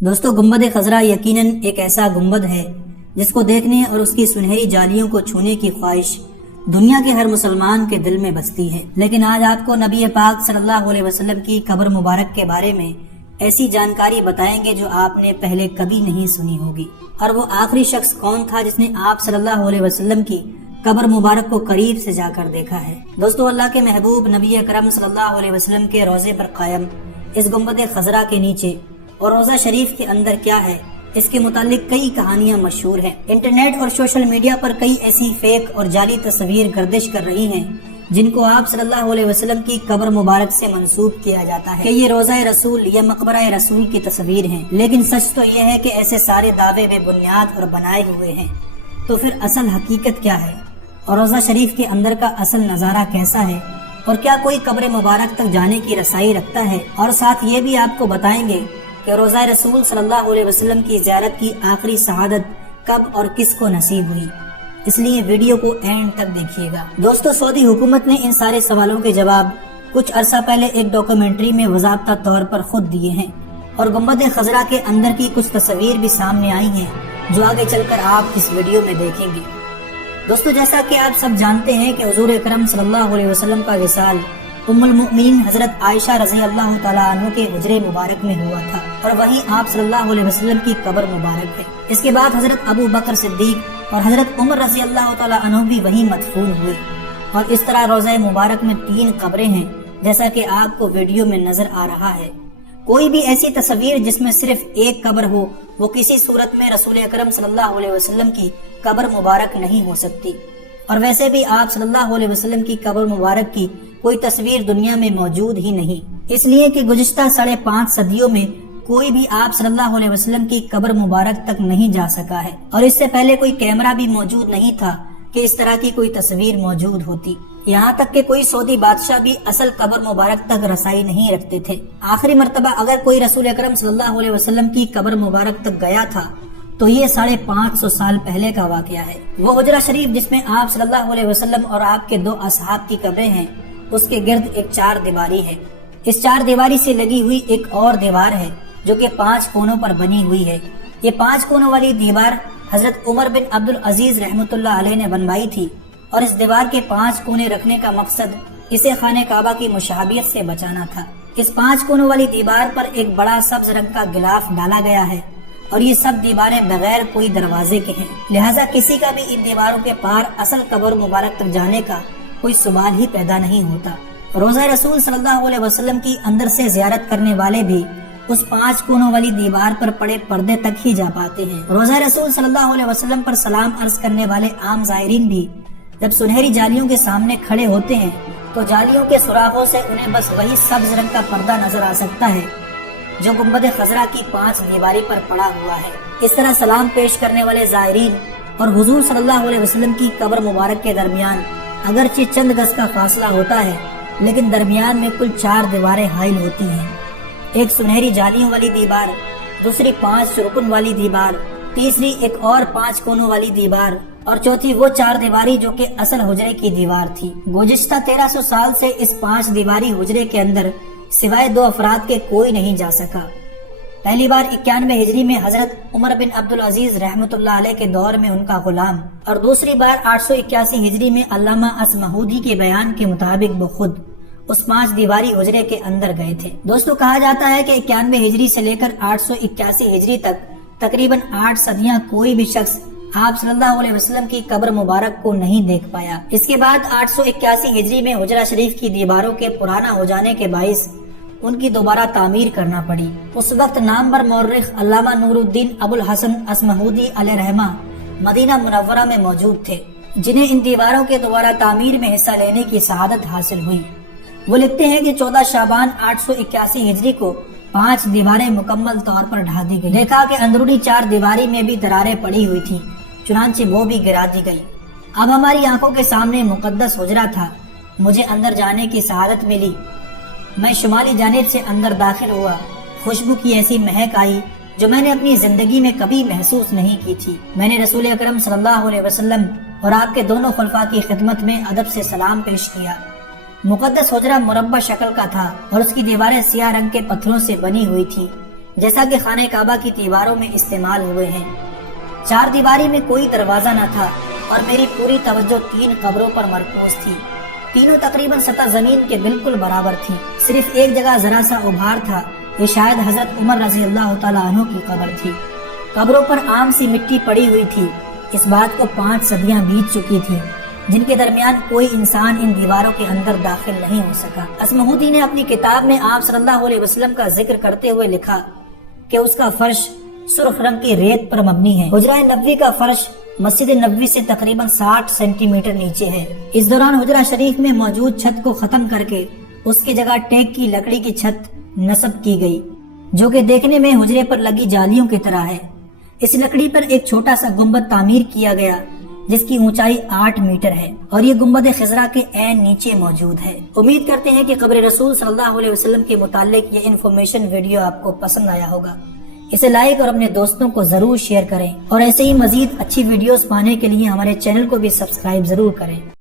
دوستو گنبد خضرا یقیناً ایک ایسا گنبد ہے جس کو دیکھنے اور اس کی سنہری جالیوں کو چھونے کی خواہش دنیا کے ہر مسلمان کے دل میں بستی ہے۔ لیکن آج آپ کو نبی پاک صلی اللہ علیہ وسلم کی قبر مبارک کے بارے میں ایسی جانکاری بتائیں گے جو آپ نے پہلے کبھی نہیں سنی ہوگی، اور وہ آخری شخص کون تھا جس نے آپ صلی اللہ علیہ وسلم کی قبر مبارک کو قریب سے جا کر دیکھا ہے۔ دوستو اللہ کے محبوب نبی اکرم صلی اللہ علیہ وسلم کے روضے پر قائم اس گنبد خضرا کے نیچے اور روضہ شریف کے اندر کیا ہے، اس کے متعلق کئی کہانیاں مشہور ہیں۔ انٹرنیٹ اور سوشل میڈیا پر کئی ایسی فیک اور جعلی تصویر گردش کر رہی ہیں جن کو آپ صلی اللہ علیہ وسلم کی قبر مبارک سے منسوب کیا جاتا ہے کہ یہ روضہ رسول یا مقبرہ رسول کی تصویر ہیں، لیکن سچ تو یہ ہے کہ ایسے سارے دعوے بے بنیاد اور بنائے ہوئے ہیں۔ تو پھر اصل حقیقت کیا ہے اور روضہ شریف کے اندر کا اصل نظارہ کیسا ہے، اور کیا کوئی قبر مبارک تک جانے کی رسائی رکھتا ہے، اور ساتھ یہ بھی آپ کو بتائیں گے کہ روضہ رسول صلی اللہ علیہ وسلم کی زیارت کی آخری سعادت کب اور کس کو نصیب ہوئی۔ اس لیے ویڈیو کو اینڈ تک دیکھیے گا۔ دوستو سعودی حکومت نے ان سارے سوالوں کے جواب کچھ عرصہ پہلے ایک ڈاکومنٹری میں باضابطہ طور پر خود دیے ہیں، اور گنبد خضرا کے اندر کی کچھ تصویر بھی سامنے آئی ہیں جو آگے چل کر آپ اس ویڈیو میں دیکھیں گے۔ دوستو جیسا کہ آپ سب جانتے ہیں کہ حضور اکرم صلی اللہ علیہ وسلم کا وصال ام المؤمنین حضرت عائشہ رضی اللہ تعالیٰ عنہ کے حجرے مبارک میں ہوا تھا، اور وہیں آپ صلی اللہ علیہ وسلم کی قبر مبارک ہے۔ اس کے بعد حضرت ابو بکر صدیق اور حضرت عمر رضی اللہ تعالیٰ عنہ بھی وہیں مدفون ہوئے، اور اس طرح روضہ مبارک میں 3 قبریں ہیں جیسا کہ آپ کو ویڈیو میں نظر آ رہا ہے۔ کوئی بھی ایسی تصویر جس میں صرف ایک قبر ہو وہ کسی صورت میں رسول اکرم صلی اللہ علیہ وسلم کی قبر مبارک نہیں ہو سکتی، اور ویسے بھی آپ صلی اللہ علیہ وسلم کی قبر مبارک کی کوئی تصویر دنیا میں موجود ہی نہیں، اس لیے کہ گزشتہ 5.5 صدیوں میں کوئی بھی آپ صلی اللہ علیہ وسلم کی قبر مبارک تک نہیں جا سکا ہے، اور اس سے پہلے کوئی کیمرہ بھی موجود نہیں تھا کہ اس طرح کی کوئی تصویر موجود ہوتی، یہاں تک کہ کوئی سعودی بادشاہ بھی اصل قبر مبارک تک رسائی نہیں رکھتے تھے۔ آخری مرتبہ اگر کوئی رسول اکرم صلی اللہ علیہ وسلم کی قبر مبارک تک گیا تھا تو یہ 550 سال پہلے کا واقعہ ہے۔ وہ حجرہ شریف جس میں آپ صلی اللہ علیہ وسلم اور آپ کے 2 اصحاب کی قبریں ہیں، اس کے گرد ایک 4 دیواری ہے۔ اس 4 دیواری سے لگی ہوئی ایک اور دیوار ہے جو کہ 5 کونوں پر بنی ہوئی ہے۔ یہ 5 کونوں والی دیوار حضرت عمر بن عبدالعزیز رحمۃ اللہ علیہ نے بنوائی تھی، اور اس دیوار کے 5 کونے رکھنے کا مقصد اسے خانہ کعبہ کی مشابہت سے بچانا تھا۔ اس 5 کونوں والی دیوار پر ایک بڑا سبز رنگ کا غلاف ڈالا گیا ہے، اور یہ سب دیواریں بغیر کوئی دروازے کے ہیں، لہٰذا کسی کا بھی ان دیواروں کے پار اصل قبر مبارک تک جانے کا کوئی سوال ہی پیدا نہیں ہوتا۔ روضہ رسول صلی اللہ علیہ وسلم کی اندر سے زیارت کرنے والے بھی اس 5 کونوں والی دیوار پر پڑے پردے تک ہی جا پاتے ہیں۔ روضہ رسول صلی اللہ علیہ وسلم پر سلام عرض کرنے والے عام زائرین بھی جب سنہری جالیوں کے سامنے کھڑے ہوتے ہیں تو جالیوں کے سوراخوں سے انہیں بس وہی سبز رنگ کا پردہ نظر آ سکتا ہے جو گنبد خضرا کی 5 دیواری پر پڑا ہوا ہے۔ اس طرح سلام پیش کرنے والے زائرین اور حضور صلی اللہ علیہ وسلم کی قبر مبارک کے درمیان اگرچہ چند گز کا فاصلہ ہوتا ہے، لیکن درمیان میں کل 4 دیواریں حائل ہوتی ہیں۔ ایک سنہری جالیوں والی دیوار، دوسری 5 رکن والی دیوار، تیسری ایک اور 5 کونوں والی دیوار، اور چوتھی وہ 4 دیواری جو کہ اصل حجرے کی دیوار تھی۔ گزشتہ 1300 سال سے اس 5 دیواری حجرے کے اندر سوائے 2 افراد کے کوئی نہیں جا سکا۔ پہلی بار 91 ہجری میں حضرت عمر بن عبدالعزیز رحمۃ اللہ علیہ کے دور میں ان کا غلام، اور دوسری بار 881 ہجری میں علامہ اسمہودی کے بیان کے مطابق وہ خود اس 5 دیواری حجرے کے اندر گئے تھے۔ دوستو کہا جاتا ہے کہ 91 ہجری سے لے کر 881 ہجری تک تقریباً 8 صدیاں کوئی بھی شخص آپ صلی اللہ علیہ وسلم کی قبر مبارک کو نہیں دیکھ پایا۔ اس کے بعد 881 ہجری میں حجرہ شریف کی دیواروں کے پرانا ہو جانے کے باعث ان کی دوبارہ تعمیر کرنا پڑی۔ اس وقت نامور مورخ علامہ نور الدین ابو الحسن اسمہودی علیہ رحمہ مدینہ منورہ میں موجود تھے، جنہیں ان دیواروں کے دوبارہ تعمیر میں حصہ لینے کی سعادت حاصل ہوئی۔ وہ لکھتے ہیں کہ 14 شعبان 881 ہجری کو 5 دیواریں مکمل طور پر ڈھا دی گئی۔ دیکھا کہ اندرونی 4 دیواری میں بھی دراریں پڑی ہوئی تھیں، چنانچہ وہ بھی گرا دی گئی۔ اب ہماری آنکھوں کے سامنے مقدس حجرہ تھا۔ مجھے اندر جانے کی سعادت ملی۔ میں شمالی جانب سے اندر داخل ہوا۔ خوشبو کی ایسی مہک آئی جو میں نے اپنی زندگی میں کبھی محسوس نہیں کی تھی۔ میں نے رسول اکرم صلی اللہ علیہ وسلم اور آپ کے دونوں خلفاء کی خدمت میں ادب سے سلام پیش کیا۔ مقدس حجرہ مربع شکل کا تھا اور اس کی دیواریں سیاہ رنگ کے پتھروں سے بنی ہوئی تھی۔ جیسا کہ خانہ کعبہ کی دیواروں میں استعمال ہوئے ہیں۔ چار دیواری میں کوئی دروازہ نہ تھا اور میری پوری توجہ 3 قبروں پر مرکوز تھی۔ تینوں تقریباً سطح زمین کے بالکل برابر تھی، صرف ایک جگہ ذرا سا ابھار تھا، یہ شاید حضرت عمر رضی اللہ تعالیٰ عنہ کی قبر تھی۔ قبروں پر عام سی مٹی پڑی ہوئی تھی، اس بات کو 5 صدیاں بیت چکی تھی، جن کے درمیان کوئی انسان ان دیواروں کے اندر داخل نہیں ہو سکا۔ اصمہودی نے اپنی کتاب میں آپ صلی اللہ علیہ وسلم کا ذکر کرتے ہوئے لکھا کہ اس کا فرش سرخ رنگ کی ریت پر مبنی ہے۔ حجرہ نبوی کا فرش مسجد نبوی سے تقریباً 60 سینٹی میٹر نیچے ہے۔ اس دوران حجرہ شریف میں موجود چھت کو ختم کر کے اس کی جگہ ٹیک کی لکڑی کی چھت نصب کی گئی، جو کہ دیکھنے میں حجرے پر لگی جالیوں کی طرح ہے۔ اس لکڑی پر ایک چھوٹا سا گنبد تعمیر کیا گیا جس کی اونچائی 8 میٹر ہے اور یہ گنبد خضرا کے عین نیچے موجود ہے۔ امید کرتے ہیں کہ قبر رسول صلی اللہ علیہ وسلم کے متعلق یہ انفارمیشن ویڈیو آپ کو پسند آیا ہوگا۔ اسے لائک اور اپنے دوستوں کو ضرور شیئر کریں اور ایسے ہی مزید اچھی ویڈیوز پانے کے لیے ہمارے چینل کو بھی سبسکرائب ضرور کریں۔